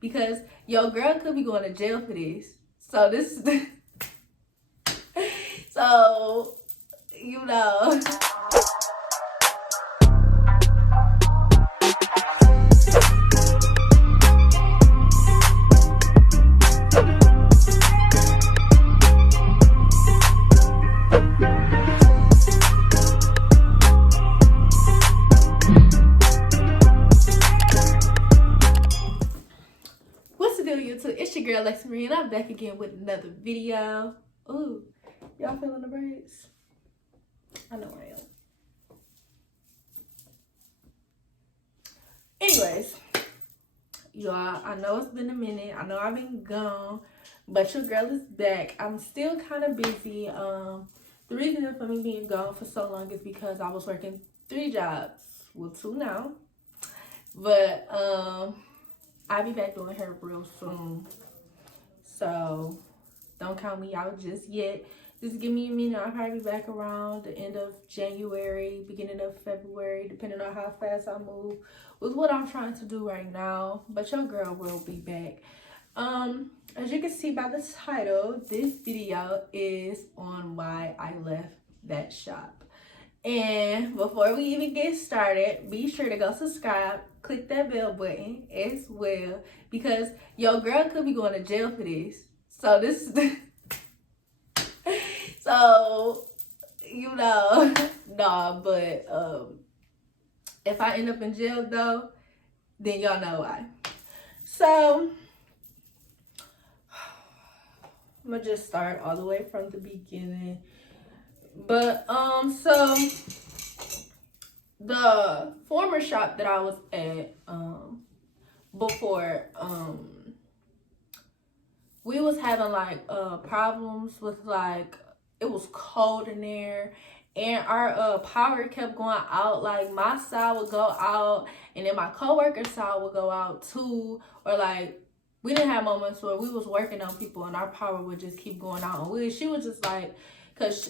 because your girl could be going to jail for this. So this is so, you know. It's your girl Lex Marie, and I'm back again with another video. Ooh, y'all feeling the braids? I know I am. Anyways, y'all, I know it's been a minute. I know I've been gone, but your girl is back. I'm still kind of busy. The reason for me being gone for so long is because I was working 3 jobs. Well, 2 now. But I'll be back doing hair real soon. So don't count me out just yet. Just give me a minute. I'll probably be back around the end of January, beginning of February, depending on how fast I move with what I'm trying to do right now. But your girl will be back. As you can see by the title, this video is on why I left that shop. And before we even get started, be sure to go subscribe, click that bell button as well, because your girl could be going to jail for this. So this is so, you know, nah, but if I end up in jail though, then y'all know why. So I'm gonna just start all the way from the beginning. But so the former shop that I was at before, we was having like problems with, like, it was cold in there and our power kept going out. Like my side would go out and then my coworker's side would go out too, or like we didn't have moments where we was working on people and our power would just keep going out. And she was just like, because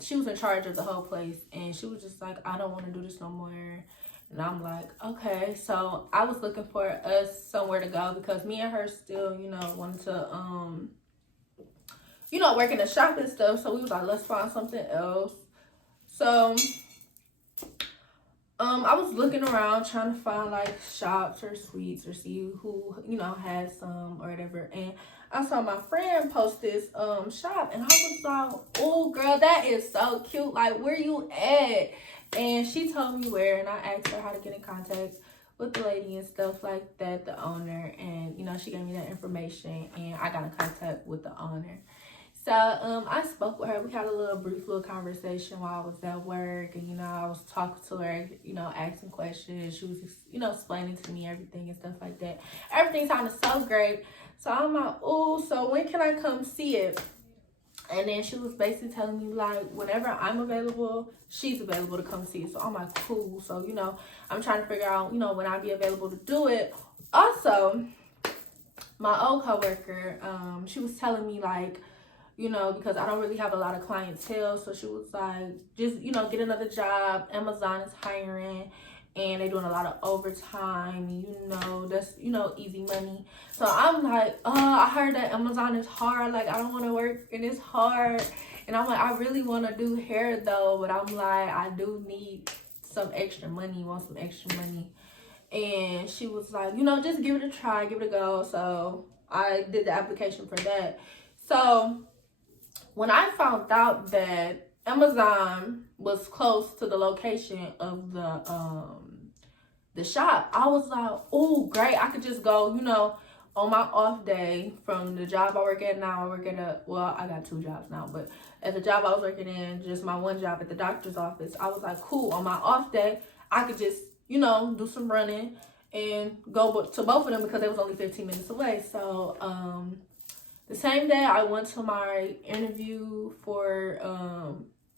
she was in charge of the whole place, and she was just like, I don't want to do this no more. And I'm like, okay. So I was looking for us somewhere to go, because me and her still, you know, wanted to, you know, work in the shop and stuff. So we was like, let's find something else. So I was looking around trying to find like shops or suites or see who, you know, had some or whatever. And I saw my friend post this shop, and I was like, oh girl, that is so cute. Like, where you at? And she told me where, and I asked her how to get in contact with the lady and stuff like that, the owner. And, you know, she gave me that information, and I got in contact with the owner. So I spoke with her. We had a brief little conversation while I was at work, and, you know, I was talking to her, you know, asking questions. She was, you know, explaining to me everything and stuff like that. Everything sounded so great. So I'm like, oh, so when can I come see it? And then she was basically telling me, like, whenever I'm available, she's available to come see it. So I'm like, cool. So, you know, I'm trying to figure out, you know, when I'll be available to do it. Also, my old coworker, she was telling me, like, you know, because I don't really have a lot of clientele. So she was like, just, you know, get another job. Amazon is hiring. And they're doing a lot of overtime, you know, that's, you know, easy money. So I'm like, oh, I heard that Amazon is hard. Like, I don't want to work and it's hard. And I'm like, I really want to do hair though. But I'm like, I do need some extra money, want some extra money. And she was like, you know, just give it a try, give it a go. So I did the application for that. So when I found out that Amazon was close to the location of the shop, I was like, oh, great. I could just go, you know, on my off day from the job I work at now. I work at well, I got 2 jobs now, but at the job I was working in, just my one job at the doctor's office, I was like, cool. On my off day, I could just, you know, do some running and go to both of them because they was only 15 minutes away. So, the same day I went to my interview for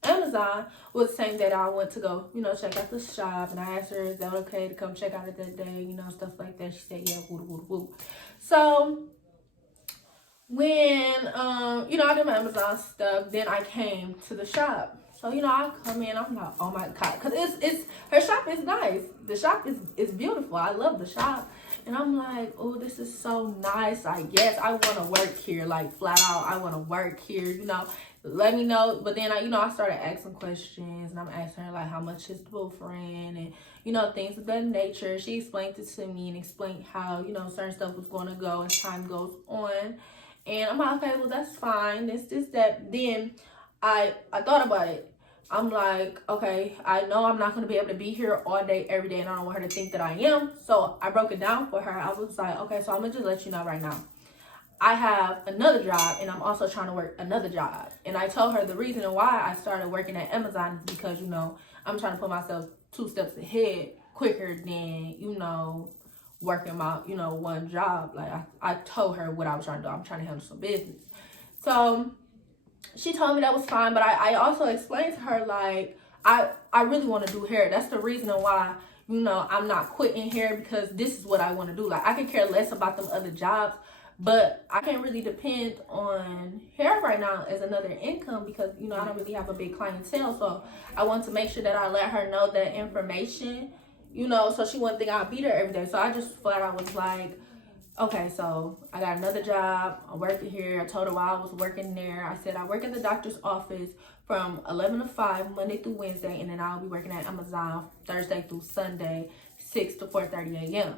Amazon was the same day that I went to go, you know, check out the shop. And I asked her, is that okay to come check out it that day, you know, stuff like that. She said, yeah, woo, woo, woo. So when, you know, I did my Amazon stuff, then I came to the shop. So, you know, I come in, I'm like, oh my God, because it's her shop is nice. The shop is beautiful. I love the shop. And I'm like, oh, this is so nice. Like, yes, I want to work here. Like, flat out, I want to work here, you know. Let me know. But then, I started asking questions. And I'm asking her, like, how much is the boyfriend? And, things of that nature. She explained it to me and explained how, certain stuff was going to go as time goes on. And I'm like, okay, well, that's fine. This, that. Then I thought about it. I'm like, okay, I know I'm not going to be able to be here all day, every day, and I don't want her to think that I am. So I broke it down for her. I was like, okay, so I'm going to just let you know right now. I have another job, and I'm also trying to work another job. And I told her the reason why I started working at Amazon is because, I'm trying to put myself 2 steps ahead quicker than, working my, one job. Like, I told her what I was trying to do. I'm trying to handle some business. So she told me that was fine, but I also explained to her, like, I really want to do hair. That's the reason why, I'm not quitting hair, because this is what I want to do. Like, I could care less about them other jobs, but I can't really depend on hair right now as another income because, I don't really have a big clientele. So I want to make sure that I let her know that information, so she wouldn't think I'll be there every day. So I just flat out was like, okay, so I got another job. I'm working here. I told her while I was working there, I said I work at the doctor's office from 11 to 5, Monday through Wednesday, and then I'll be working at Amazon Thursday through Sunday, 6 to 4:30 a.m.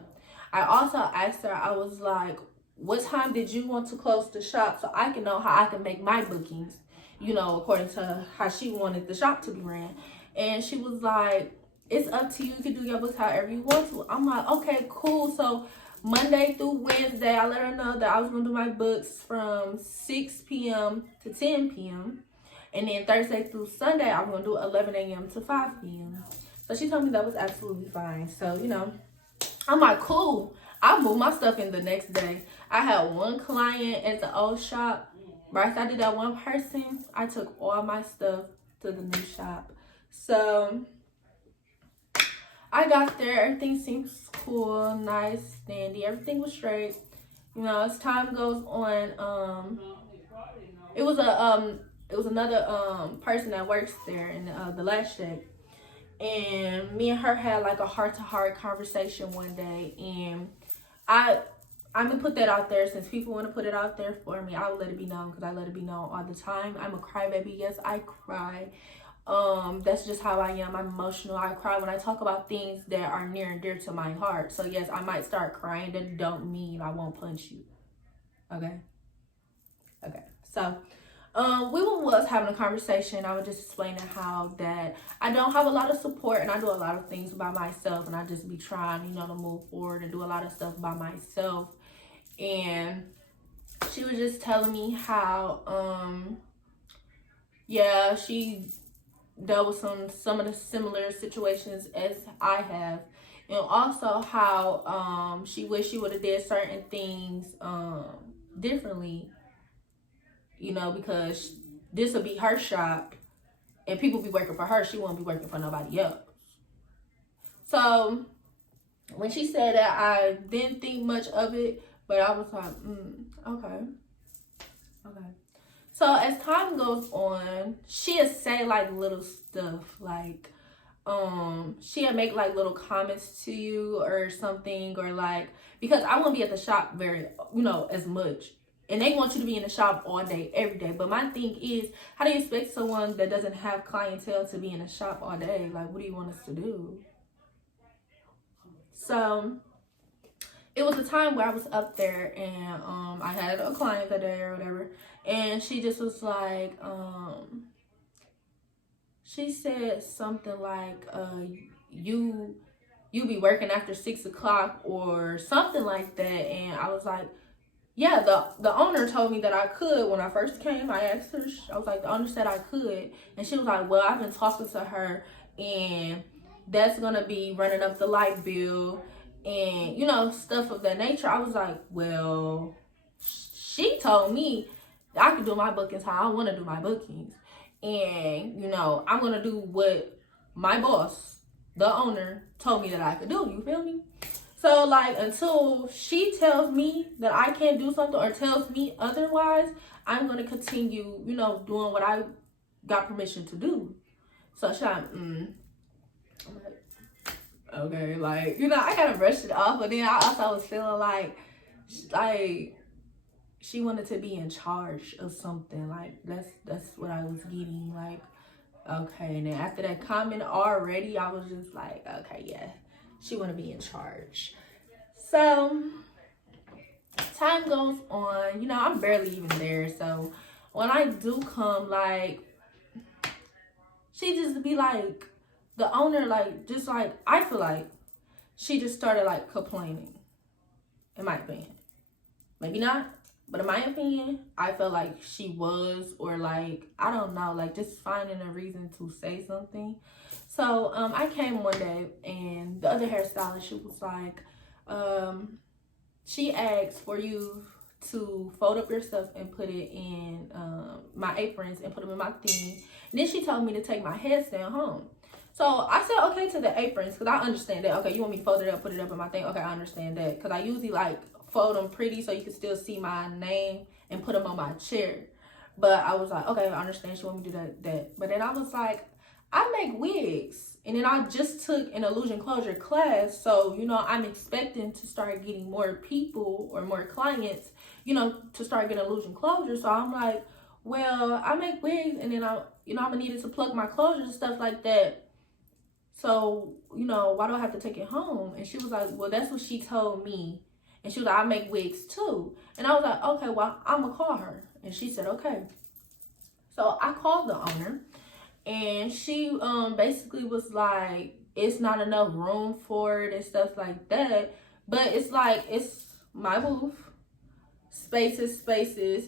I also asked her, I was like, what time did you want to close the shop so I can know how I can make my bookings, according to how she wanted the shop to be ran. And she was like, it's up to you. You can do your books however you want to. I'm like, okay, cool. So Monday through Wednesday, I let her know that I was going to do my books from 6 p.m. to 10 p.m. And then Thursday through Sunday, I was going to do 11 a.m. to 5 p.m. So she told me that was absolutely fine. So, I'm like, cool. I moved my stuff in the next day. I had one client at the old shop. Right after I did that one person, I took all my stuff to the new shop. So I got there. Everything seems cool, nice, dandy. Everything was straight. As time goes on, it was another person that works there in the lash tech, and me and her had like a heart-to-heart conversation one day, and I'm gonna put that out there. Since people want to put it out there for me, I'll let it be known, because I let it be known all the time. I'm a crybaby. Yes, I cry. That's just how I am. I'm emotional. I cry when I talk about things that are near and dear to my heart. So yes, I might start crying. That don't mean I won't punch you. Okay. So we was having a conversation. I was just explaining how that I don't have a lot of support, and I do a lot of things by myself, and I just be trying, to move forward and do a lot of stuff by myself. And she was just telling me how yeah, she dealt with some of the similar situations as I have, and also how she wished she would have did certain things differently, because this will be her shop and people be working for her. She won't be working for nobody else. So when she said that, I didn't think much of it, but I was like, okay. So as time goes on, she'll say like little stuff, like she'll make like little comments to you or something, or like, because I won't be at the shop very, as much. And they want you to be in the shop all day, every day. But my thing is, how do you expect someone that doesn't have clientele to be in the shop all day? Like, what do you want us to do? So it was a time where I was up there, and I had a client that day or whatever, and she just was like, she said something like, you be working after 6 o'clock or something like that. And I was like, yeah, the owner told me that I could. When I first came, I asked her, I was like, the owner said I could. And she was like, well, I've been talking to her, and that's going to be running up the light bill and, stuff of that nature. I was like, well, she told me that I could do my bookings how I want to do my bookings. And, I'm going to do what my boss, the owner, told me that I could do. You feel me? So, like, until she tells me that I can't do something or tells me otherwise, I'm going to continue, doing what I got permission to do. So she's like, Okay, like, you know, I kind of brushed it off, but then I also was feeling like she wanted to be in charge of something. Like, that's what I was getting. Like, okay, and then after that comment already, I was just like, okay, yeah, she want to be in charge. So time goes on. You know, I'm barely even there. So when I do come, like, she just be like, the owner, like, just like, I feel like she just started like complaining, in my opinion. Maybe not, but in my opinion, I felt like she was, or like, I don't know, like just finding a reason to say something. So I came one day and the other hairstylist, she was like, she asked for you to fold up your stuff and put it in my aprons and put them in my thing. And then she told me to take my headstand home. So I said okay to the aprons because I understand that. Okay, you want me to fold it up, put it up in my thing? Okay, I understand that because I usually like fold them pretty so you can still see my name and put them on my chair. But I was like, okay, I understand she want me to do that. But then I was like, I make wigs. And then I just took an illusion closure class. So, you know, I'm expecting to start getting more people or more clients, you know, to start getting illusion closure. So I'm like, well, I make wigs and then I'm gonna need it to plug my closures and stuff like that. So, you know, why do I have to take it home? And she was like, well, that's what she told me. And she was like, I make wigs too. And I was like, okay, well, I'm gonna call her. And she said, okay. So I called the owner and she basically was like, it's not enough room for it and stuff like that. But it's like, it's my booth, spaces,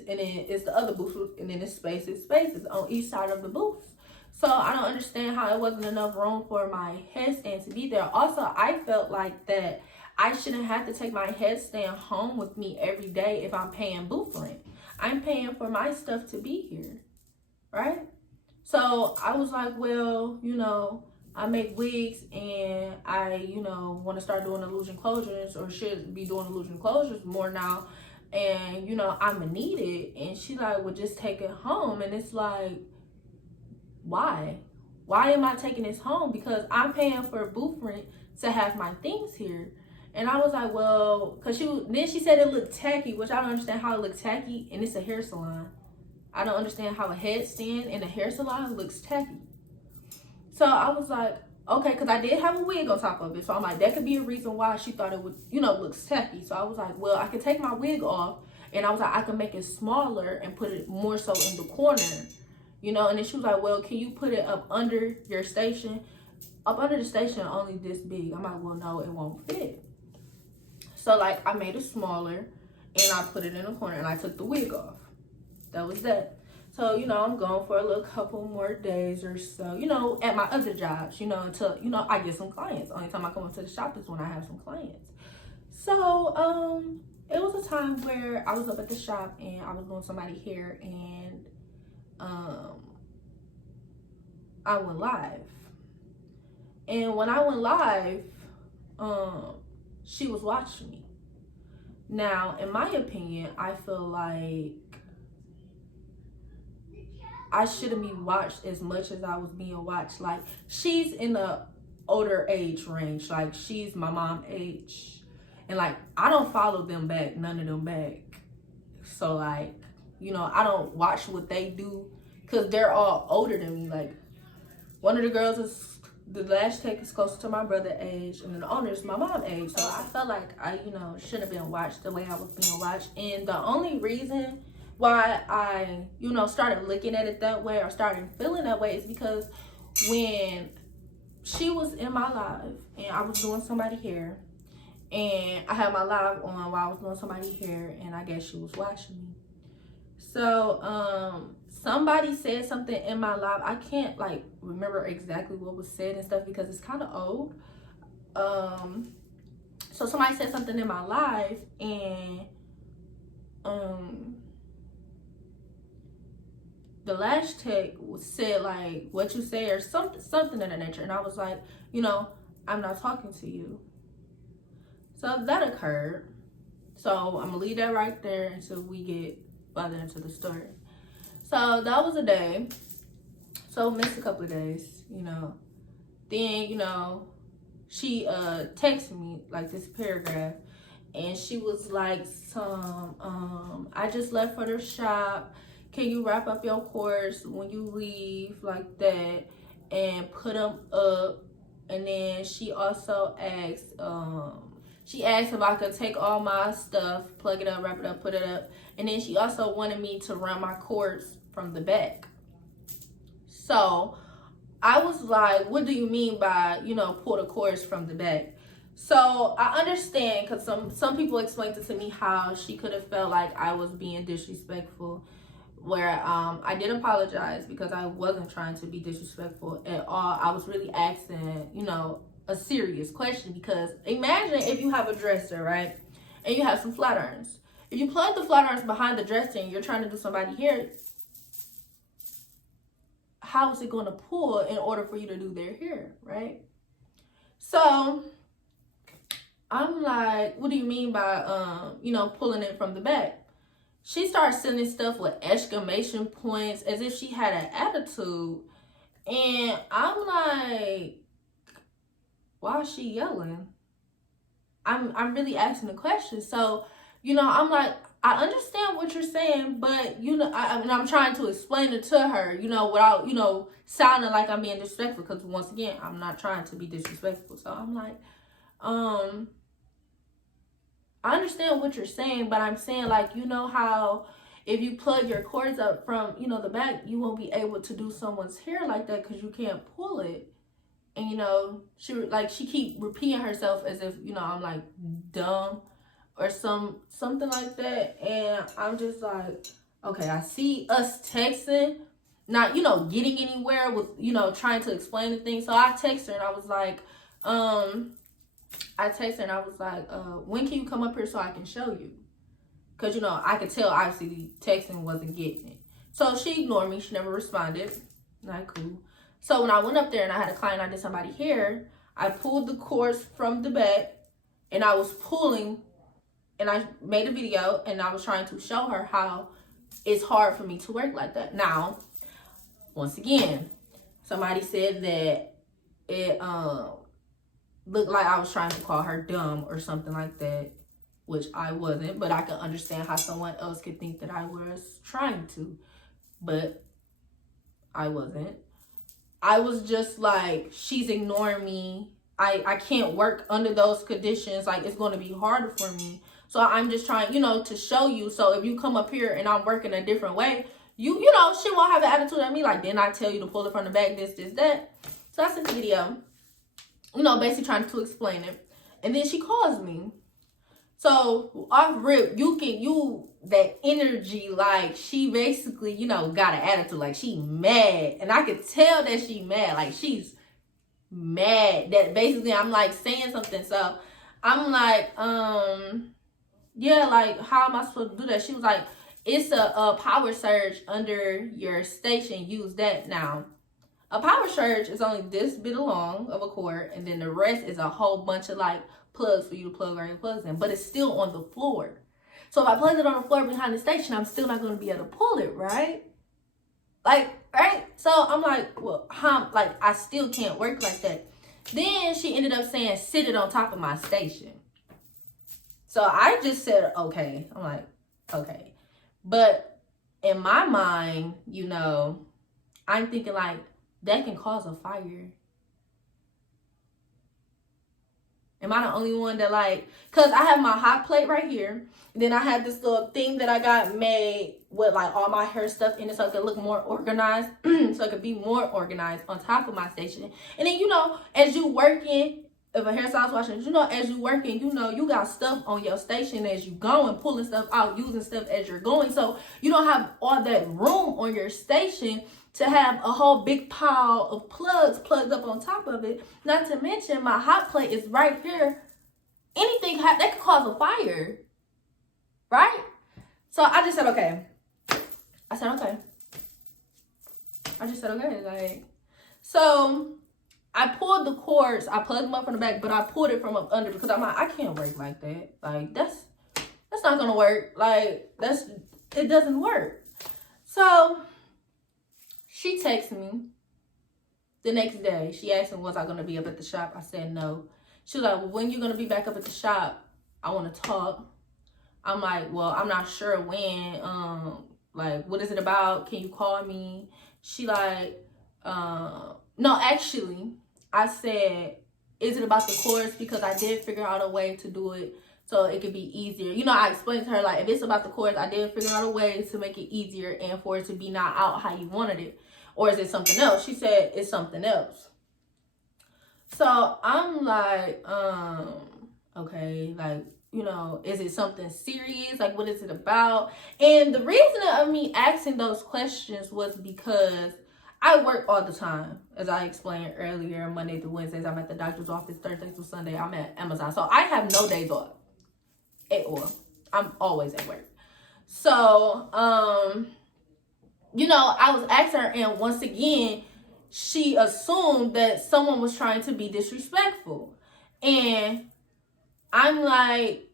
and then it's the other booth, and then it's spaces on each side of the booth. So I don't understand how it wasn't enough room for my headstand to be there. Also, I felt like that I shouldn't have to take my headstand home with me every day if I'm paying booth rent. I'm paying for my stuff to be here, right? So I was like, well, you know, I make wigs and I, you know, want to start doing illusion closures or should be doing illusion closures more now. And, you know, I'm going to need it. And she like, well, just take it home. And it's like, why? Why am I taking this home? Because I'm paying for booth rent to have my things here. And I was like, well, because then she said it looked tacky, which I don't understand how it looked tacky. And it's a hair salon. I don't understand how a headstand in a hair salon looks tacky. So I was like, okay, because I did have a wig on top of it. So I'm like, that could be a reason why she thought it would, you know, look tacky. So I was like, well, I could take my wig off. And I was like, I can make it smaller and put it more so in the corner. You know, and then she was like, well, can you put it up under your station? Up under the station, only this big. I'm like, well, no, it won't fit. So, like, I made it smaller, and I put it in the corner, and I took the wig off. That was that. So, you know, I'm gone for a little couple more days or so, you know, at my other jobs, you know, until, you know, I get some clients. Only time I come up to the shop is when I have some clients. So, it was a time where I was up at the shop, and I was doing somebody's hair, and I went live. And when I went live, she was watching me. Now, in my opinion, I feel like I shouldn't be watched as much as I was being watched. Like, she's in the older age range. Like, she's my mom age. And, like, I don't follow them back, none of them back. So, like, you know, I don't watch what they do because they're all older than me. Like, one of the girls is, the lash tech is closer to my brother age, and then the owner is my mom age. So I felt like I, you know, shouldn't have been watched the way I was being watched. And the only reason why I, you know, started looking at it that way or started feeling that way is because when she was in my live and I was doing somebody's hair, and I had my live on while I was doing somebody's hair, and I guess she was watching me. So, somebody said something in my live. I can't like remember exactly what was said and stuff because it's kind of old. So somebody said something in my live, and the lash tech said like, what you say or something of that nature. And I was like, you know, I'm not talking to you. So that occurred. So I'm gonna leave that right there until we get further into the story. So that was a day. So missed a couple of days, you know. Then, you know, she texted me like this paragraph, and she was like, I just left for the shop. Can you wrap up your course when you leave, like that, and put them up? And then she also asked, if I could take all my stuff, plug it up, wrap it up, put it up. And then she also wanted me to run my course from the back. So I was like, what do you mean by, pull the course from the back? So I understand, because some people explained it to me how she could have felt like I was being disrespectful, where I did apologize because I wasn't trying to be disrespectful at all. I was really asking, a serious question, because imagine if you have a dresser, right, and you have some flat irons. If you plug the flat irons behind the dresser and you're trying to do somebody's hair, how is it going to pull in order for you to do their hair, right? So I'm like, what do you mean by, pulling it from the back? She started sending stuff with exclamation points as if she had an attitude. And I'm like, why is she yelling? I'm really asking the question. So, I'm like, I understand what you're saying, but, I'm trying to explain it to her, without, sounding like I'm being disrespectful. Because once again, I'm not trying to be disrespectful. So I'm like, I understand what you're saying, but I'm saying, like, how if you plug your cords up from, the back, you won't be able to do someone's hair like that because you can't pull it. And, she keep repeating herself as if, I'm like dumb or something like that. And I'm just like, okay, I see us texting, not, getting anywhere with, trying to explain the thing. So I texted her and I was like, when can you come up here so I can show you? Because, I could tell, obviously, texting wasn't getting it. So she ignored me. She never responded. Not cool. So when I went up there and I had a client, I did somebody hair, I pulled the cords from the back, and I was pulling, and I made a video, and I was trying to show her how it's hard for me to work like that. Now, once again, somebody said that it looked like I was trying to call her dumb or something like that, which I wasn't, but I could understand how someone else could think that I was trying to, but I wasn't. I was just like, she's ignoring me. I can't work under those conditions. Like, it's going to be harder for me. So I'm just trying, to show you. So if you come up here and I'm working a different way, she won't have an attitude at me. Like, didn't I tell you to pull it from the back, this, that? So I sent the video, basically trying to explain it. And then she calls me. So off rip, that energy, like, she basically, got an attitude, like, she mad. And I could tell that she mad, like, she's mad that basically I'm, like, saying something. So I'm like, yeah, like, how am I supposed to do that? She was like, it's a power surge under your station. Use that now. A power surge is only this bit long of a cord, and then the rest is a whole bunch of, like, plugs for you to plug all your plugs in, but it's still on the floor. So if I plug it on the floor behind the station, I'm still not going to be able to pull it, right? Like, right? So I'm like, well, I still can't work like that. Then she ended up saying, sit it on top of my station. So I just said, okay. I'm like, okay. But in my mind, I'm thinking, like, that can cause a fire. Am I the only one that, like, because I have my hot plate right here. And then I had this little thing that I got made with, like, all my hair stuff in it so it could look more organized. So it could be more organized on top of my station. And then, as you working, if a hairstyle's washing, as you working, you got stuff on your station as you going, pulling stuff out, using stuff as you're going. So you don't have all that room on your station to have a whole big pile of plugs plugged up on top of it. Not to mention, my hot plate is right here. Anything that could cause a fire, right? So I just said, okay. I said, okay. I just said, okay. Like, so I pulled the cords. I plugged them up from the back, but I pulled it from up under because I'm like, I can't work like that. Like, that's not gonna work. Like, it doesn't work. So she texted me the next day. She asked me, was I going to be up at the shop? I said no. She was like, well, when you gonna be back up at the shop? I want to talk. I'm like, well, I'm not sure when. Like, what is it about? Can you call me? She like, no, actually, I said, is it about the course? Because I did figure out a way to do it so it could be easier. You know, I explained to her, like, if it's about the course, I did figure out a way to make it easier and for it to be not out how you wanted it. Or is it something else? She said, it's something else. So I'm like, okay, like, you know, is it something serious? Like, what is it about? And the reason of me asking those questions was because I work all the time. As I explained earlier, Monday through Wednesdays, I'm at the doctor's office. Thursday through Sunday, I'm at Amazon. So I have no days off at all. I'm always at work. So, you know, I was asking her, and once again, she assumed that someone was trying to be disrespectful. And I'm like,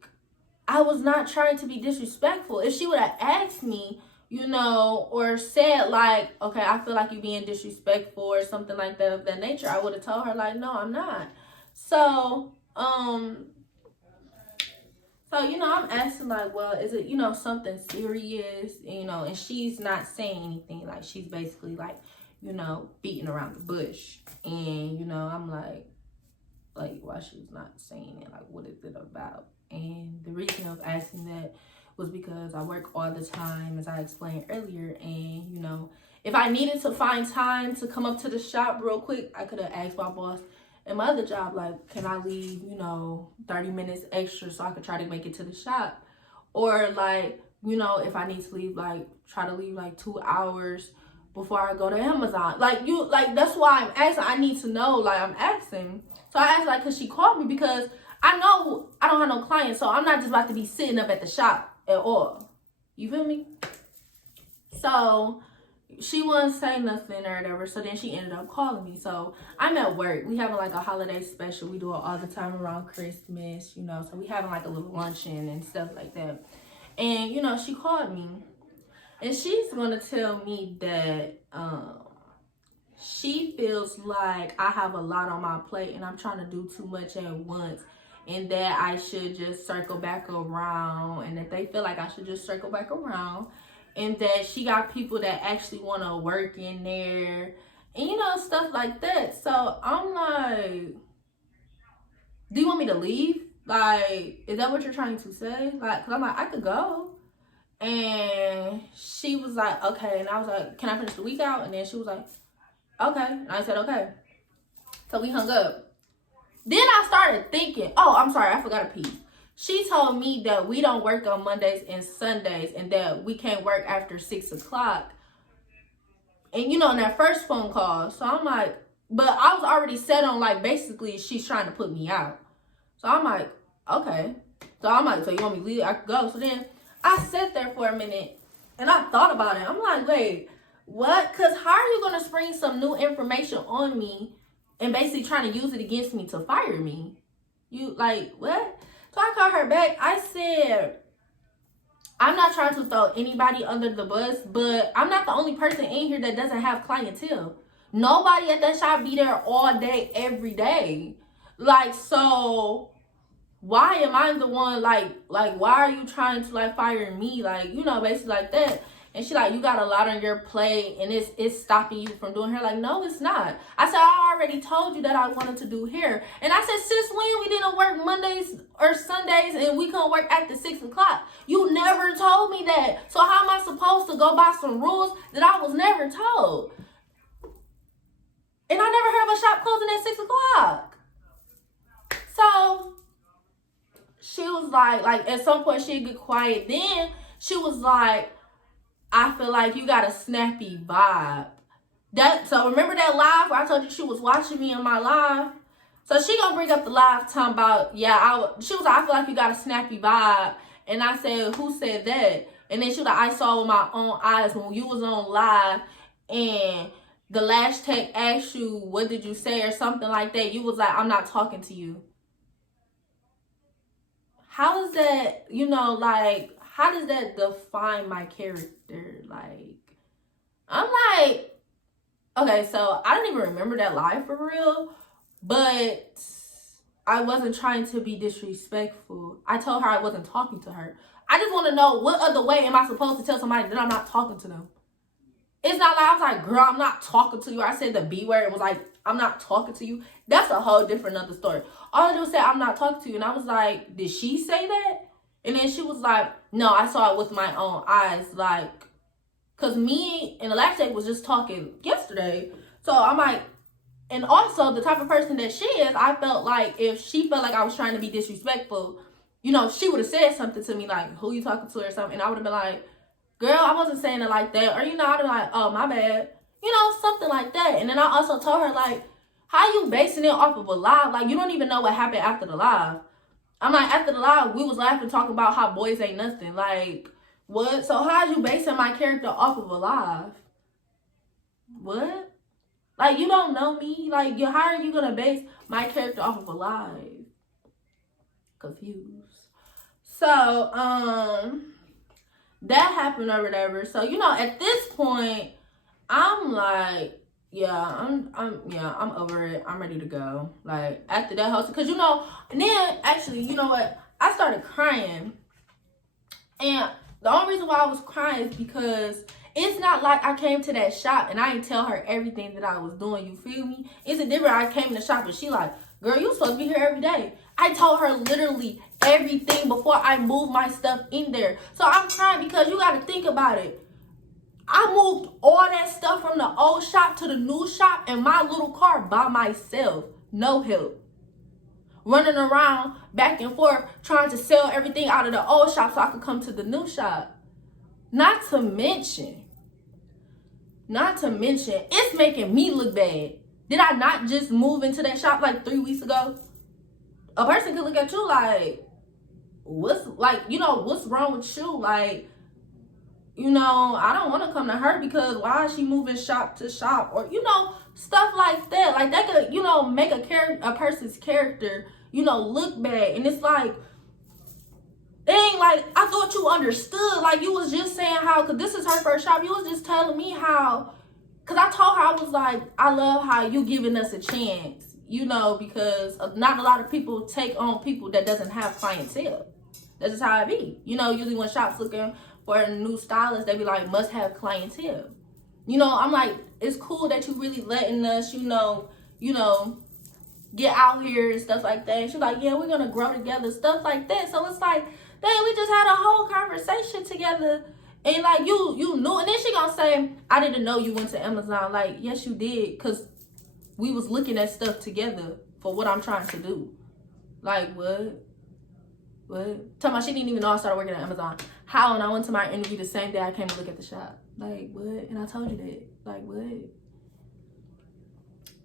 I was not trying to be disrespectful. If she would have asked me, you know, or said like, okay, I feel like you're being disrespectful or something like that of that nature, I would have told her like, no, I'm not. So, you know, I'm asking like, well, is it, you know, something serious, you know, and she's not saying anything. Like, she's basically like, you know, beating around the bush. And, you know, I'm like, why she's not saying it? Like, what is it about? And the reason of asking that was because I work all the time, as I explained earlier. And, you know, if I needed to find time to come up to the shop real quick, I could have asked my boss and my other job, like, can I leave, you know, 30 minutes extra so I could try to make it to the shop? Or, like, you know, if I need to leave, like, try to leave, like, 2 hours before I go to Amazon. Like, that's why I'm asking. I need to know, like, I'm asking. So I asked, like, because she called me because I know I don't have no clients, so I'm not just about to be sitting up at the shop at all. You feel me? So she wasn't saying nothing or whatever, so then she ended up calling me. So I'm at work. We having like a holiday special. We do it all the time around Christmas, you know, so we having like a little luncheon and stuff like that. And, you know, she called me, and she's gonna tell me that she feels like I have a lot on my plate and I'm trying to do too much at once, and that I should just circle back around, and that they feel like I should just circle back around, and that she got people that actually want to work in there, and, you know, stuff like that. So I'm like, do you want me to leave? Like, is that what you're trying to say? Like, because I'm like, I could go. And she was like, okay. And I was like, can I finish the week out? And then she was like, okay. And I said, okay. So we hung up. Then I started thinking, oh, I'm sorry, I forgot a piece. She told me that we don't work on Mondays and Sundays, and that we can't work after 6 o'clock. And, you know, in that first phone call. So I'm like, but I was already set on, like, basically she's trying to put me out. So I'm like, okay. So I'm like, so you want me to leave? I could go. So then I sat there for a minute and I thought about it. I'm like, wait, what? Because how are you going to spring some new information on me and basically trying to use it against me to fire me? You, like, what? So I called her back. I said, I'm not trying to throw anybody under the bus, but I'm not the only person in here that doesn't have clientele. Nobody at that shop be there all day, every day. Like, so why am I the one, like, why are you trying to, like, fire me? Like, you know, basically like that. And she like, you got a lot on your plate and it's stopping you from doing hair. Like, no, it's not. I said, I already told you that I wanted to do hair. And I said, since when we didn't work Mondays or Sundays and we couldn't work after 6 o'clock? You never told me that. So how am I supposed to go by some rules that I was never told? And I never heard of a shop closing at 6 o'clock. So she was like at some point she'd get quiet. Then she was like, I feel like you got a snappy vibe. So remember that live where I told you she was watching me on my live? So she gonna bring up the live talking about, she was like, I feel like you got a snappy vibe. And I said, who said that? And then she was like, I saw with my own eyes when you was on live and the last tech asked you, what did you say or something like that? You was like, I'm not talking to you. How is that, you know, like, how does that define my character? Like, I'm like, okay, so I don't even remember that live for real, but I wasn't trying to be disrespectful. I told her I wasn't talking to her. I just want to know, what other way am I supposed to tell somebody that I'm not talking to them? It's not like I was like, girl, I'm not talking to you. I said the B word. It was like, I'm not talking to you. That's a whole different other story. All I did was say, I'm not talking to you. And I was like, did she say that? And then she was like, no, I saw it with my own eyes. Like, because me and Escalating was just talking yesterday. So I'm like, and also the type of person that she is, I felt like if she felt like I was trying to be disrespectful, you know, she would have said something to me like, who you talking to or something. And I would have been like, girl, I wasn't saying it like that. Or, you know, I'd be like, oh, my bad. You know, something like that. And then I also told her, like, how you basing it off of a live? Like, you don't even know what happened after the live. I'm like, after the live, we was laughing, talking about how boys ain't nothing. Like, what? So how you basing my character off of a live? What? Like, you don't know me. Like, how are you going to base my character off of a live? Confused. So, that happened or whatever. So, you know, at this point, I'm like, I'm over it. I'm ready to go. Like, after that whole, because, you know, and then actually, you know what? I started crying. And the only reason why I was crying is because it's not like I came to that shop and I didn't tell her everything that I was doing. You feel me? It's a different. I came in the shop and she like, girl, you supposed to be here every day. I told her literally everything before I moved my stuff in there. So I'm crying because you got to think about it. I moved all that stuff from the old shop to the new shop in my little car by myself. No help. Running around back and forth trying to sell everything out of the old shop so I could come to the new shop. Not to mention, it's making me look bad. Did I not just move into that shop like 3 weeks ago? A person could look at you like, what's wrong with you? Like, you know, I don't want to come to her because why is she moving shop to shop? Or, you know, stuff like that. Like, that could, you know, make a person's character, you know, look bad. And it's like, dang, like, I thought you understood. Like, you was just saying how, because this is her first shop. You was just telling me how, because I told her, I was like, I love how you giving us a chance. You know, because not a lot of people take on people that doesn't have clientele. That's just how it be. You know, usually when shops looking for a new stylist, they be like, must have clientele. You know, I'm like, it's cool that you really letting us, you know, get out here and stuff like that. And she's like, yeah, we're going to grow together, stuff like that. So it's like, dang, we just had a whole conversation together. And like, you knew. And then she going to say, I didn't know you went to Amazon. Like, yes, you did. Because we was looking at stuff together for what I'm trying to do. Like, what? Talking about she didn't even know I started working at Amazon. How? And I went to my interview the same day I came to look at the shop. Like, what? And I told you that. Like, what?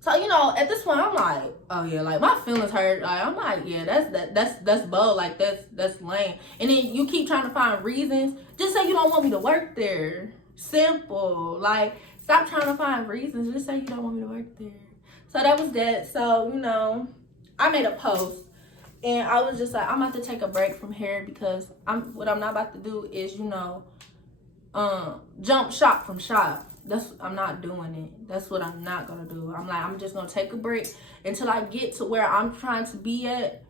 So, you know, at this point, I'm like, oh yeah, like my feelings hurt. Like, I'm like, yeah, that's bold. Like, that's lame. And then you keep trying to find reasons. Just say you don't want me to work there. Simple. Like, stop trying to find reasons. Just say you don't want me to work there. So that was that. So, you know, I made a post. And I was just like, I'm about to take a break from here because what I'm not about to do is, you know, jump shop from shop. I'm not doing it. That's what I'm not gonna do. I'm like, I'm just gonna take a break until I get to where I'm trying to be at.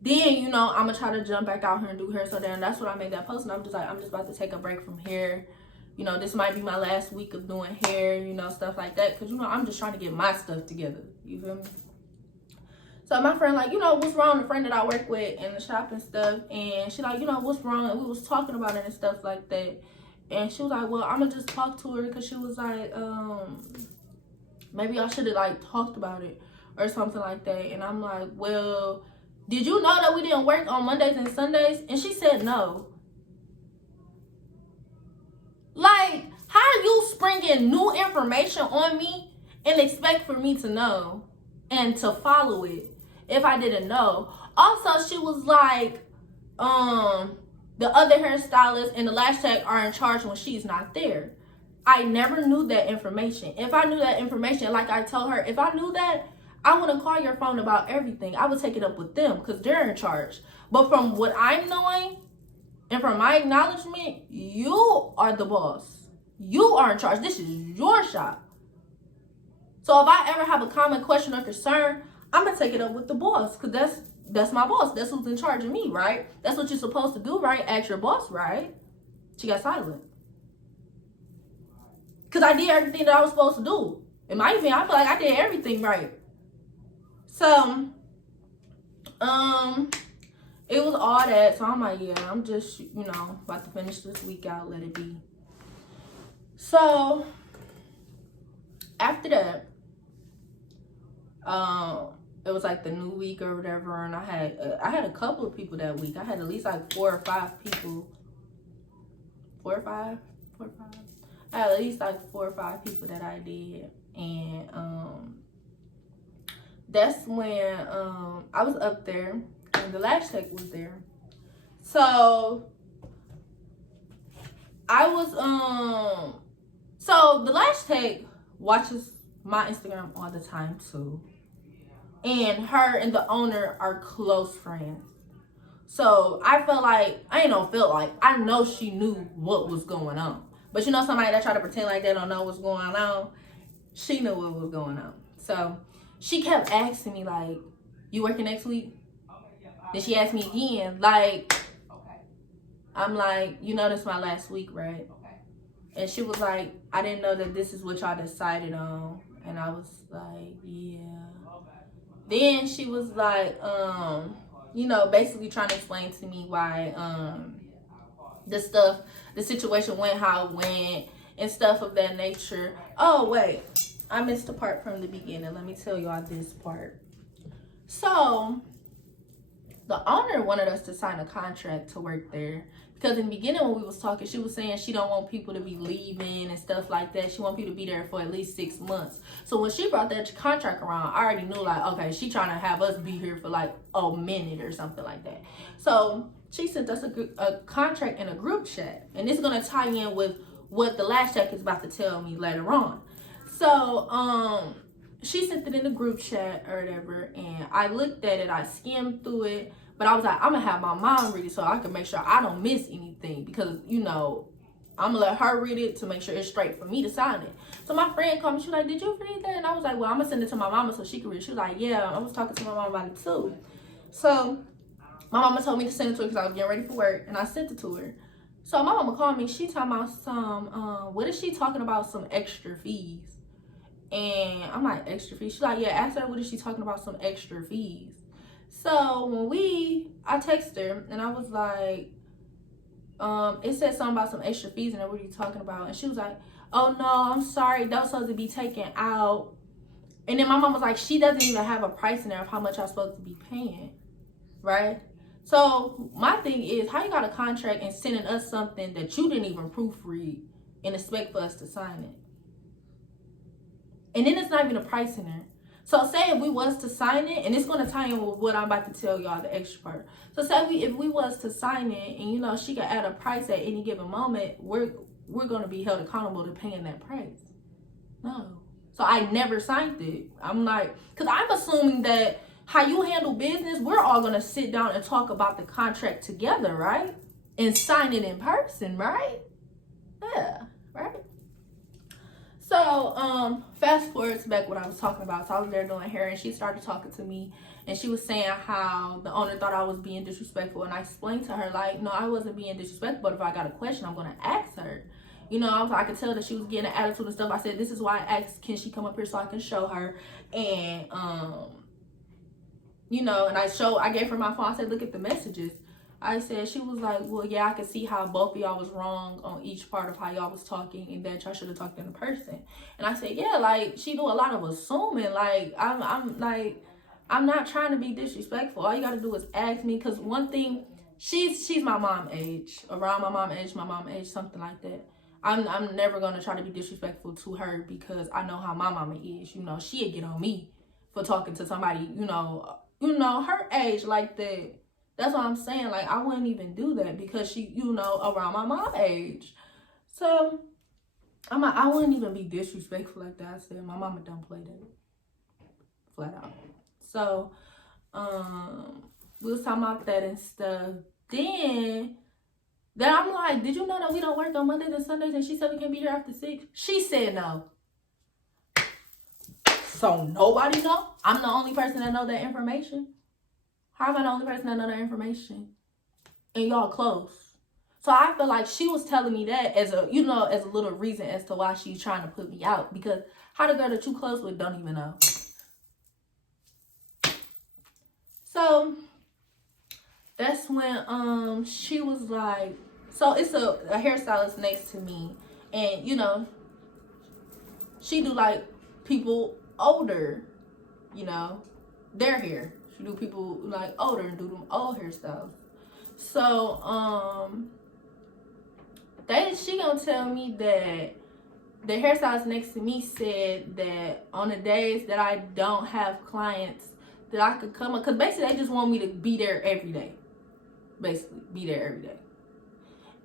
Then, you know, I'm gonna try to jump back out here and do hair. So then that's what I made that post. And I'm just like, I'm just about to take a break from hair. You know, this might be my last week of doing hair, you know, stuff like that. Because, you know, I'm just trying to get my stuff together. You feel me? So my friend, like, you know, what's wrong? The friend that I work with in the shop and stuff. And she like, you know, what's wrong? And we was talking about it and stuff like that. And she was like, well, I'm going to just talk to her. Because she was like, maybe I should have, like, talked about it or something like that. And I'm like, well, did you know that we didn't work on Mondays and Sundays? And she said no. Like, how are you springing new information on me and expect for me to know and to follow it if I didn't know? Also, she was like, the other hairstylist and the lash tech are in charge when she's not there. I never knew that information. If I knew that information, like I told her, if I knew that, I wouldn't call your phone about everything. I would take it up with them because they're in charge. But from what I'm knowing and from my acknowledgement, you are the boss. You are in charge. This is your shop. So if I ever have a common question or concern, I'm going to take it up with the boss because that's my boss. That's who's in charge of me, right? That's what you're supposed to do, right? Ask your boss, right? She got silent. Because I did everything that I was supposed to do. In my opinion, I feel like I did everything right. So, it was all that. So I'm like, yeah, I'm just, about to finish this week out, let it be. So, after that, it was like the new week or whatever, and I had a couple of people that week. I had at least like 4 or 5 people. 4 or 5? 4 or 5? I had at least like 4 or 5 people that I did. And that's when I was up there and the lash tech was there. So I was so the lash tech watches my Instagram all the time too. And her and the owner are close friends. So I felt like, I know she knew what was going on. But somebody that try to pretend like they don't know what's going on, she knew what was going on. So she kept asking me, like, you working next week? Then she asked me again, like, I'm like, this is my last week, right? And she was like, I didn't know that this is what y'all decided on. And I was like, yeah. Then she was like, basically trying to explain to me why the situation went how it went and stuff of that nature. Oh, wait. I missed the part from the beginning. Let me tell y'all this part. So, the owner wanted us to sign a contract to work there. Because in the beginning when we was talking, she was saying she don't want people to be leaving and stuff like that. She want people to be there for at least 6 months. So when she brought that contract around, I already knew, like, okay, she trying to have us be here for like a minute or something like that. So she sent us a contract in a group chat. And it's going to tie in with what the lash tech is about to tell me later on. So she sent it in the group chat or whatever. And I looked at it. I skimmed through it. But I was like, I'm going to have my mom read it so I can make sure I don't miss anything. Because, I'm going to let her read it to make sure it's straight for me to sign it. So my friend called me. She was like, did you read that? And I was like, well, I'm going to send it to my mama so she can read it. She was like, yeah, I was talking to my mom about it too. So my mama told me to send it to her because I was getting ready for work. And I sent it to her. So my mama called me. She talking about what is she talking about? Some extra fees. And I'm like, extra fees? She's like, yeah, ask her what is she talking about? Some extra fees. So when I texted her and I was like, it said something about some extra fees and what are you talking about? And she was like, oh no, I'm sorry, that was supposed to be taken out. And then my mom was like, she doesn't even have a price in there of how much I'm supposed to be paying, right? So my thing is, how you got a contract and sending us something that you didn't even proofread and expect for us to sign it? And then it's not even a price in there. So say if we was to sign it, and it's going to tie in with what I'm about to tell y'all, the extra part. So say if we was to sign it, and she could add a price at any given moment, we're going to be held accountable to paying that price. No. So I never signed it. I'm like, because I'm assuming that how you handle business, we're all going to sit down and talk about the contract together, right? And sign it in person, right? Yeah, right? So, fast forward to back what I was talking about. So I was there doing hair and she started talking to me and she was saying how the owner thought I was being disrespectful. And I explained to her, like, no, I wasn't being disrespectful, but if I got a question, I'm going to ask her. I could tell that she was getting an attitude and stuff. I said, this is why I asked, can she come up here so I can show her? And, and I gave her my phone. I said, look at the messages. I said, she was like, well, yeah, I could see how both of y'all was wrong on each part of how y'all was talking and that y'all should have talked in person. And I said, yeah, like, she do a lot of assuming. Like, I'm not trying to be disrespectful. All you got to do is ask me. Because one thing, she's my mom age, around my mom age, something like that. I'm never going to try to be disrespectful to her because I know how my mama is. She'd get on me for talking to somebody, her age like that. That's what I'm saying. Like, I wouldn't even do that because she, around my mom age. So, I wouldn't even be disrespectful like that. I said, my mama don't play that. Flat out. So, we was talking about that and stuff. Then I'm like, did you know that we don't work on Mondays and Sundays? And she said we can be here after 6. She said no. So, nobody know? I'm the only person that know that information. How am I the only person that know that information? And y'all close. So I feel like she was telling me that as a, you know, as a little reason as to why she's trying to put me out. Because how the girl that you close with don't even know. So that's when she was like, so it's a hairstylist next to me, and you know, she do like people older, you know, their hair. She do people like older and do them old hairstyles. So she gonna tell me that the hairstylist next to me said that on the days that I don't have clients that I could come up, because basically they just want me to be there every day. Basically, be there every day.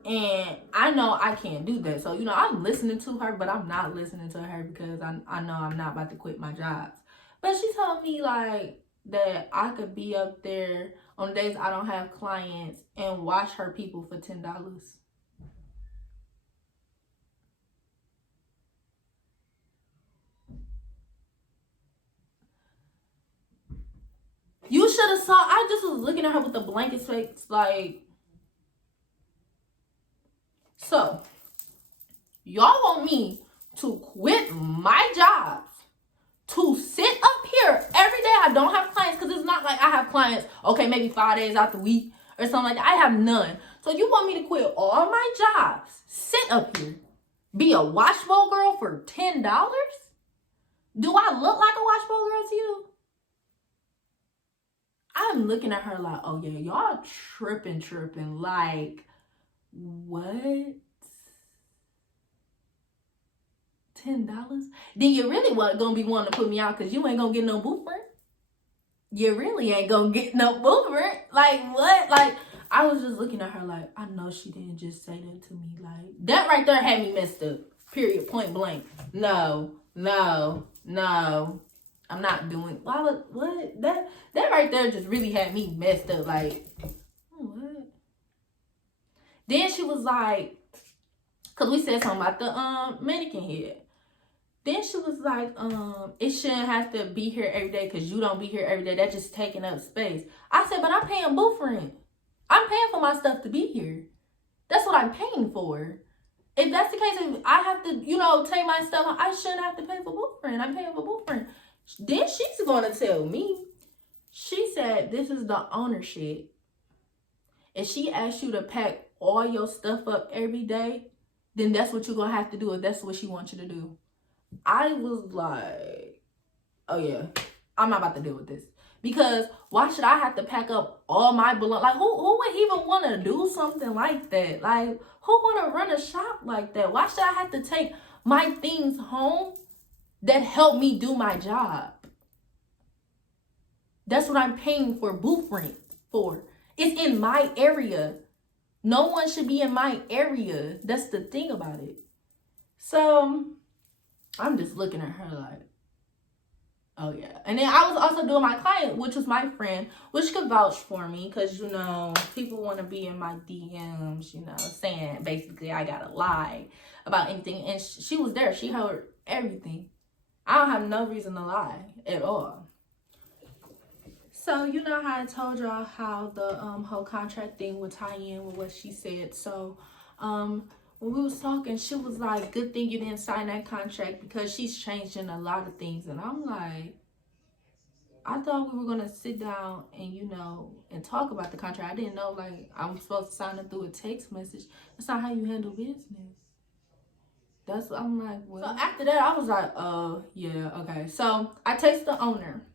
And I know I can't do that. So, you know, I'm listening to her, but I'm not listening to her because I know I'm not about to quit my jobs. But she told me, like, that I could be up there on days I don't have clients and wash her people for $10. You should have saw, I just was looking at her with the blanket face, like, so, y'all want me to quit my job to sit up here every day I don't have clients, because it's not like I have clients, okay, maybe 5 days out the week or something like that. I have none. So you want me to quit all my jobs, sit up here, be a washbowl girl for $10? Do I look like a washbowl girl to you? I'm looking at her like, oh yeah, y'all tripping. Like, what? $10? Then you really gonna be wanting to put me out because you ain't gonna get no boomerang. You really ain't gonna get no boomerang. Like, what? Like, I was just looking at her like, I know she didn't just say that to me. Like, that right there had me messed up. Period. Point blank. No. I'm not doing. Why would, what? That right there just really had me messed up. Like, what? Then she was like, because we said something about the mannequin head. Then she was like, it shouldn't have to be here every day because you don't be here every day. That's just taking up space. I said, but I'm paying booth rent. I'm paying for my stuff to be here. That's what I'm paying for. If that's the case, if I have to, you know, take my stuff, I shouldn't have to pay for booth rent. I'm paying for booth rent. Then she's going to tell me, she said, this is the ownership. If she asks you to pack all your stuff up every day, then that's what you're going to have to do if that's what she wants you to do. I was like, oh yeah, I'm not about to deal with this. Because why should I have to pack up all my belongings? Like, who would even want to do something like that? Like, who want to run a shop like that? Why should I have to take my things home that help me do my job? That's what I'm paying for booth rent for. It's in my area. No one should be in my area. That's the thing about it. So I'm just looking at her like, oh yeah. And then I was also doing my client, which was my friend, which could vouch for me because, you know, people want to be in my DMs, you know, saying basically I gotta lie about anything. And she was there. She heard everything. I don't have no reason to lie at all. So, you know how I told y'all how the whole contract thing would tie in with what she said. So, when we was talking, she was like, good thing you didn't sign that contract because she's changing a lot of things. And I'm like, I thought we were going to sit down and, you know, and talk about the contract. I didn't know, like, I'm supposed to sign it through a text message. That's not how you handle business. That's what I'm like, well. So after that, I was like, oh, yeah, okay. So I texted the owner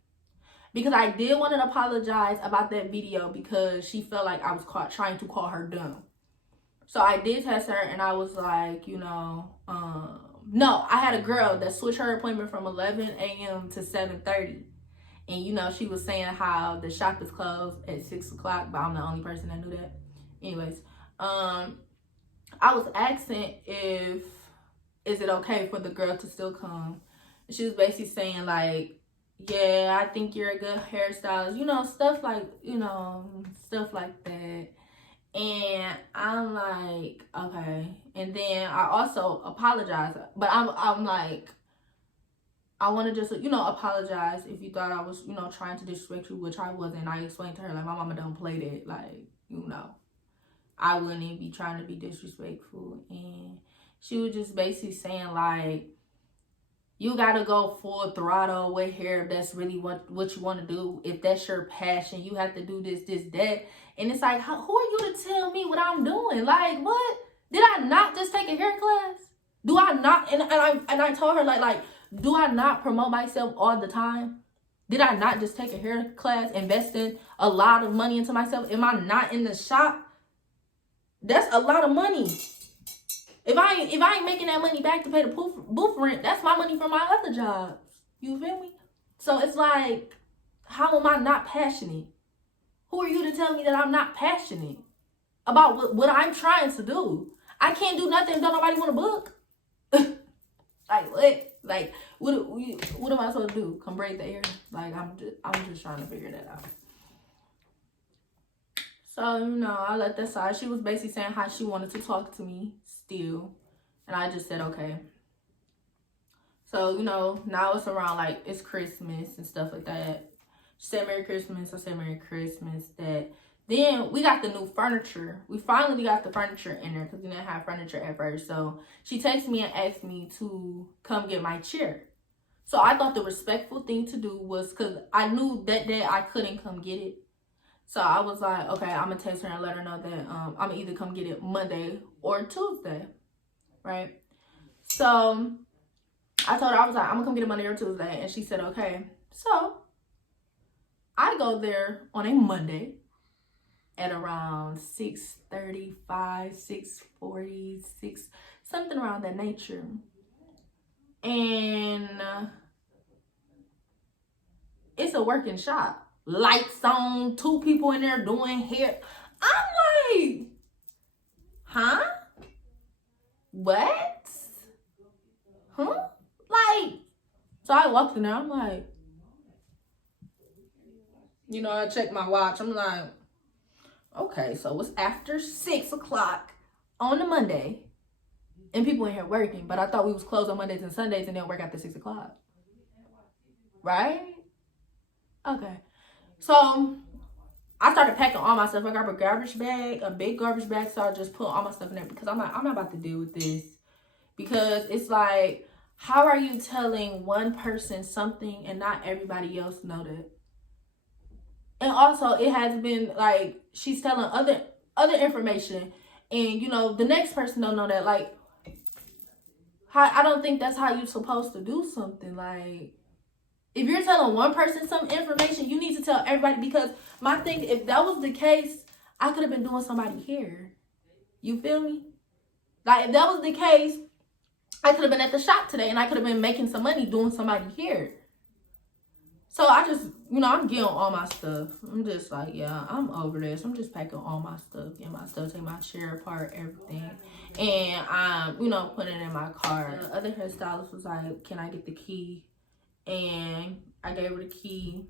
because I did want to apologize about that video because she felt like I was trying to call her dumb. So I did text her and I was like, you know, no, I had a girl that switched her appointment from 11 a.m. to 7:30. And, you know, she was saying how the shop is closed at 6 o'clock, but I'm the only person that knew that. Anyways, I was asking is it okay for the girl to still come? And she was basically saying, like, yeah, I think you're a good hairstylist. You know, stuff like that. And I'm like, okay. And then I also apologized. But I'm like, I want to just, you know, apologize if you thought I was, you know, trying to disrespect you, which I wasn't. I explained to her, like, my mama don't play that. Like, you know, I wouldn't be trying to be disrespectful. And she was just basically saying, like, you got to go full throttle with hair if that's really what you want to do. If that's your passion, you have to do this, that. And it's like, who are you to tell me what I'm doing? Like, what? Did I not just take a hair class? Do I not? And I told her, like, do I not promote myself all the time? Did I not just take a hair class, investing a lot of money into myself? Am I not in the shop? That's a lot of money. If I ain't making that money back to pay the booth rent, that's my money from my other jobs. You feel me? So it's like, how am I not passionate? Who are you to tell me that I'm not passionate about what I'm trying to do? I can't do nothing if don't nobody want to book. Like, what? Like, what am I supposed to do? Come braid the hair? Like, I'm just trying to figure that out. So, you know, I let that side. She was basically saying how she wanted to talk to me still. And I just said, okay. So, you know, now it's around, like, it's Christmas and stuff like that. She said Merry Christmas. I said Merry Christmas. Then we got the new furniture. We finally got the furniture in there because we didn't have furniture at first. So she texted me and asked me to come get my chair. So I thought the respectful thing to do was, because I knew that day I couldn't come get it. So I was like, okay, I'm going to text her and let her know that I'm going to either come get it Monday or Tuesday, right? So I told her, I was like, I'm going to come get it Monday or Tuesday. And she said, okay. So I go there on a Monday at around 6:35, 6:40, something around that nature. And it's a working shop. Lights on, 2 people in there doing hair. I'm like, huh? What? Huh? Like, so I walked in there. I'm like, you know, I checked my watch. I'm like, okay, so it's after 6 o'clock on a Monday, and people in here working. But I thought we was closed on Mondays and Sundays and then work after 6 o'clock. Right? Okay. So I started packing all my stuff. I got a garbage bag, a big garbage bag, so I just put all my stuff in there because I'm not about to deal with this. Because it's like, how are you telling one person something and not everybody else know that? And also, it has been like, she's telling other information, and you know, the next person don't know that. Like, I don't think that's how you're supposed to do something. Like, if you're telling one person some information, you need to tell everybody. Because my thing, if that was the case, I could have been doing somebody hair. You feel me? Like, if that was the case, I could have been at the shop today and I could have been making some money doing somebody hair. So I just, you know, I'm getting all my stuff. I'm just like, yeah, I'm over this. I'm just packing all my stuff, getting my stuff, taking my chair apart, everything. And I'm, you know, putting it in my car. The other hairstylist was like, can I get the key? And I gave her the key.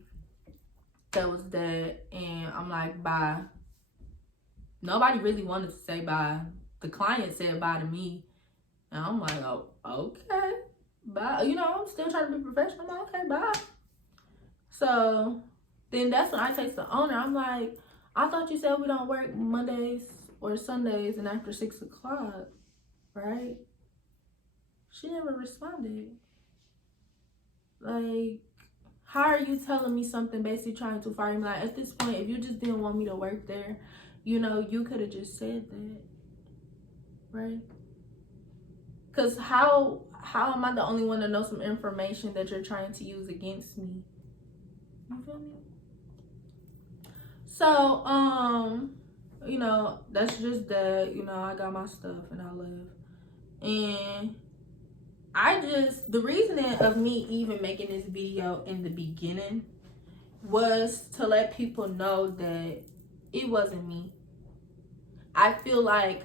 That was that. And I'm like, bye. Nobody really wanted to say bye. The client said bye to me. And I'm like, oh, okay. Bye. You know, I'm still trying to be professional. I'm like, okay, bye. So then that's when I text the owner. I'm like, I thought you said we don't work Mondays or Sundays and after 6 o'clock, right? She never responded. Like, how are you telling me something basically trying to fire me? Like, at this point, if you just didn't want me to work there, you know, you could have just said that, right? Because how am I the only one to know some information that you're trying to use against me? You feel me? So, you know, that's just that. You know, I got my stuff and I left. And the reasoning of me even making this video in the beginning was to let people know that it wasn't me. I feel like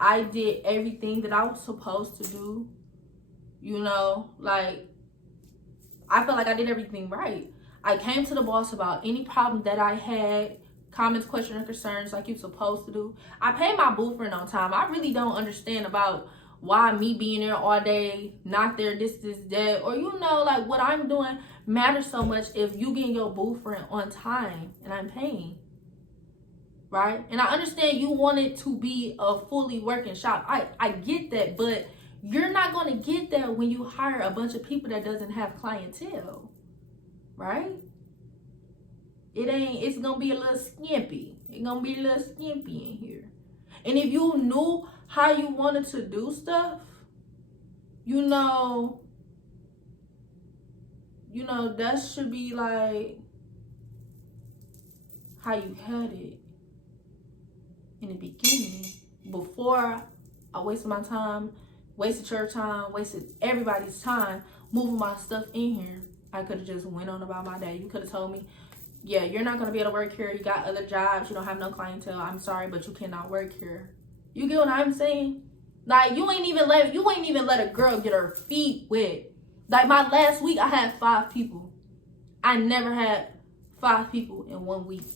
I did everything that I was supposed to do. You know, like, I feel like I did everything right. I came to the boss about any problem that I had, comments, questions, and concerns like you're supposed to do. I paid my booth rent on time. I really don't understand about why me being there all day, not there, this, that, or you know, like what I'm doing matters so much if you getting your boyfriend on time and I'm paying. Right? And I understand you want it to be a fully working shop. I get that, but you're not going to get that when you hire a bunch of people that doesn't have clientele. Right? It's going to be a little skimpy. It's going to be a little skimpy in here. And if you knew how you wanted to do stuff, you know, that should be like how you had it in the beginning, before I wasted my time, wasted your time, wasted everybody's time moving my stuff in here. I could have just went on about my day. You could have told me, yeah, you're not going to be able to work here. You got other jobs. You don't have no clientele. I'm sorry, but you cannot work here. You get what I'm saying? Like, you ain't even let a girl get her feet wet. Like, my last week, I had 5 people. I never had 5 people in 1 week.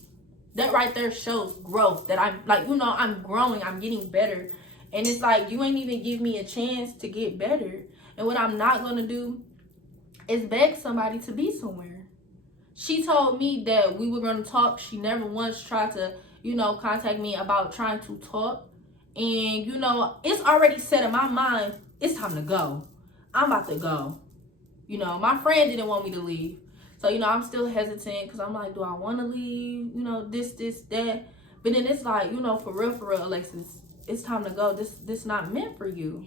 That right there shows growth, that I'm like, I'm growing, I'm getting better. And it's like, you ain't even give me a chance to get better. And what I'm not going to do is beg somebody to be somewhere. She told me that we were going to talk. She never once tried to, contact me about trying to talk. And, it's already set in my mind, it's time to go. I'm about to go. My friend didn't want me to leave. So, I'm still hesitant because I'm like, do I want to leave? This, that. But then it's like, for real, Alexis, it's time to go. This not meant for you.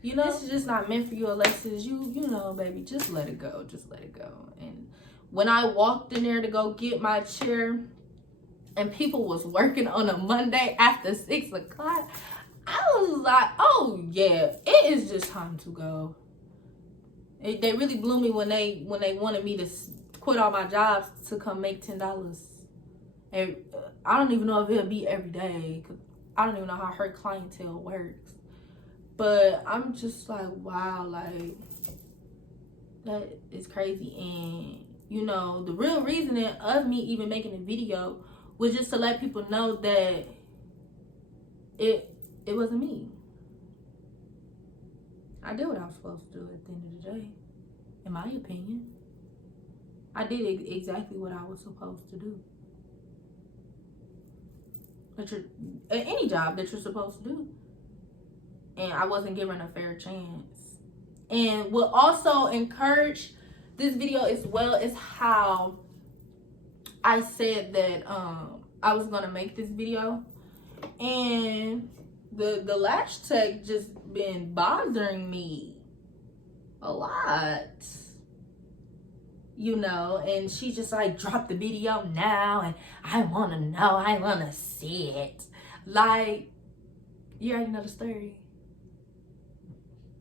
This is just not meant for you, Alexis. Baby, just let it go. Just let it go. And when I walked in there to go get my chair and people was working on a Monday after 6 o'clock, I was like, oh, yeah, it is just time to go. They really blew me when they wanted me to quit all my jobs to come make $10. And I don't even know if it'll be every day, because I don't even know how her clientele works. But I'm just like, wow, like, that is crazy. And, the real reason of me even making a video was just to let people know that it wasn't me. I did what I was supposed to do at the end of the day, in my opinion. I did exactly what I was supposed to do. Any job that you're supposed to do. And I wasn't given a fair chance. And what also encouraged this video as well is how I said that I was going to make this video. And the lash tech just been bothering me a lot. And she just like, drop the video now, and I want to know, I want to see it. Like, you already know the story.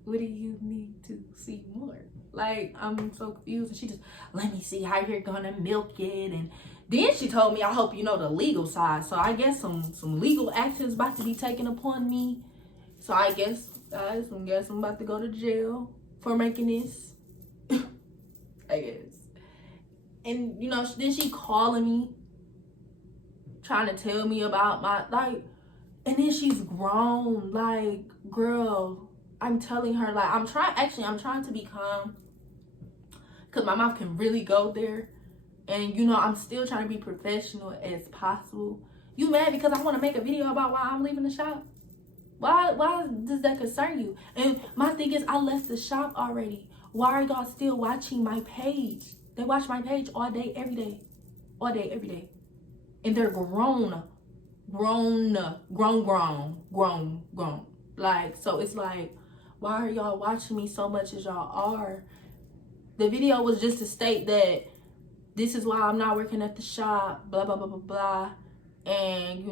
What do you need to see more? Like, I'm so confused. And she just, let me see how you're gonna milk it. And then she told me, I hope you know the legal side. So I guess some legal actions about to be taken upon me. So I guess I'm about to go to jail for making this. I guess. And, then she calling me, trying to tell me about my, like, and then she's grown. Like, girl, I'm telling her, like, I'm trying to be calm, because my mouth can really go there. And, I'm still trying to be professional as possible. You mad because I want to make a video about why I'm leaving the shop? Why does that concern you? And my thing is, I left the shop already. Why are y'all still watching my page? They watch my page all day, every day. All day, every day. And they're grown. Like, so it's like, why are y'all watching me so much as y'all are? The video was just to state that this is why I'm not working at the shop, blah, blah, blah, blah, blah. And,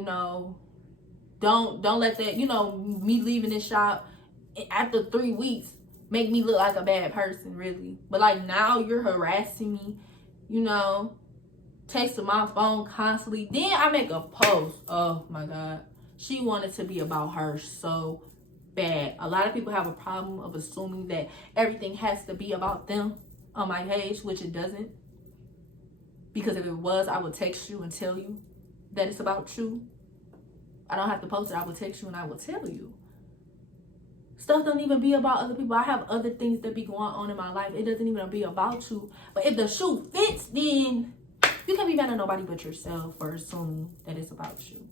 don't let that, me leaving this shop after 3 weeks make me look like a bad person, really. But, like, now you're harassing me, texting my phone constantly. Then I make a post. Oh, my God. She wanted to be about her so bad. A lot of people have a problem of assuming that everything has to be about them on my page, which it doesn't. Because if it was, I would text you and tell you that it's about you. I don't have to post it. I will text you and I will tell you. Stuff don't even be about other people. I have other things that be going on in my life. It doesn't even be about you. But if the shoe fits, then you can't be mad at nobody but yourself for assuming that it's about you.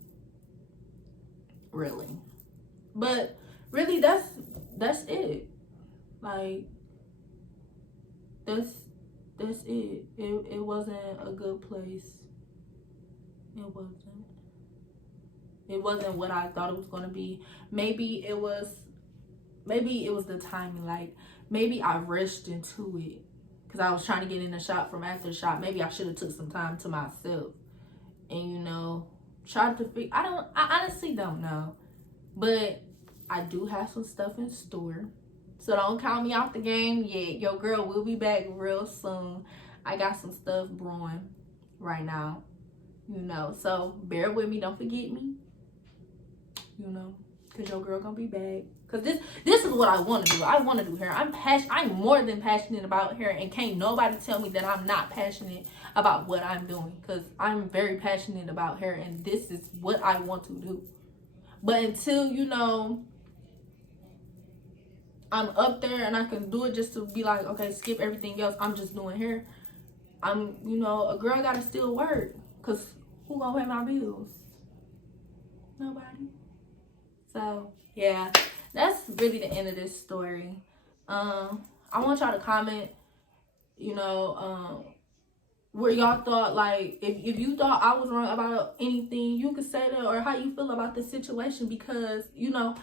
Really. But really, that's it. Like, that's it. It wasn't a good place. It wasn't. It wasn't what I thought it was gonna be. Maybe it was the timing. Like, maybe I rushed into it because I was trying to get in the shop from after the shop. Maybe I should have took some time to myself and, you know, tried to figure. I honestly don't know, but I do have some stuff in store, so don't count me out the game yet. Your girl will be back real soon. I got some stuff brewing right now, you know, so bear with me. Don't forget me, you know, because your girl gonna be back. Because this is what I want to do. I want to do hair. I'm more than passionate about hair, and can't nobody tell me that I'm not passionate about what I'm doing, because I'm very passionate about hair, and this is what I want to do. But until, you know, I'm up there and I can do it just to be like, okay, skip everything else, I'm just doing hair. You know, a girl gotta still work, because who gonna pay my bills? Nobody. So, yeah. That's really the end of this story. I want y'all to comment, you know, where y'all thought, like, if you thought I was wrong about anything, you could say that, or how you feel about the situation, because, you know,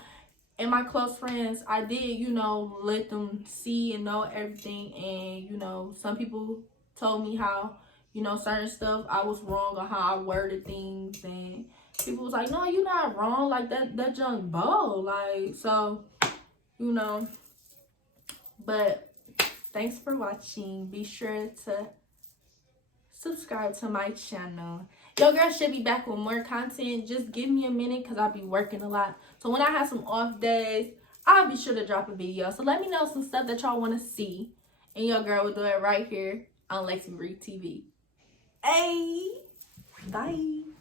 and my close friends, I did, you know, let them see and know everything, and, you know, some people told me how, you know, certain stuff I was wrong on how I worded things, and people was like, no, you're not wrong, like, that junk bold, like, so, you know. But thanks for watching. Be sure to subscribe to my channel. Your girl should be back with more content. Just give me a minute, because I'll be working a lot. So when I have some off days, I'll be sure to drop a video. So let me know some stuff that y'all want to see, and your girl will do it right here on Lexi Reed TV. Hey, bye.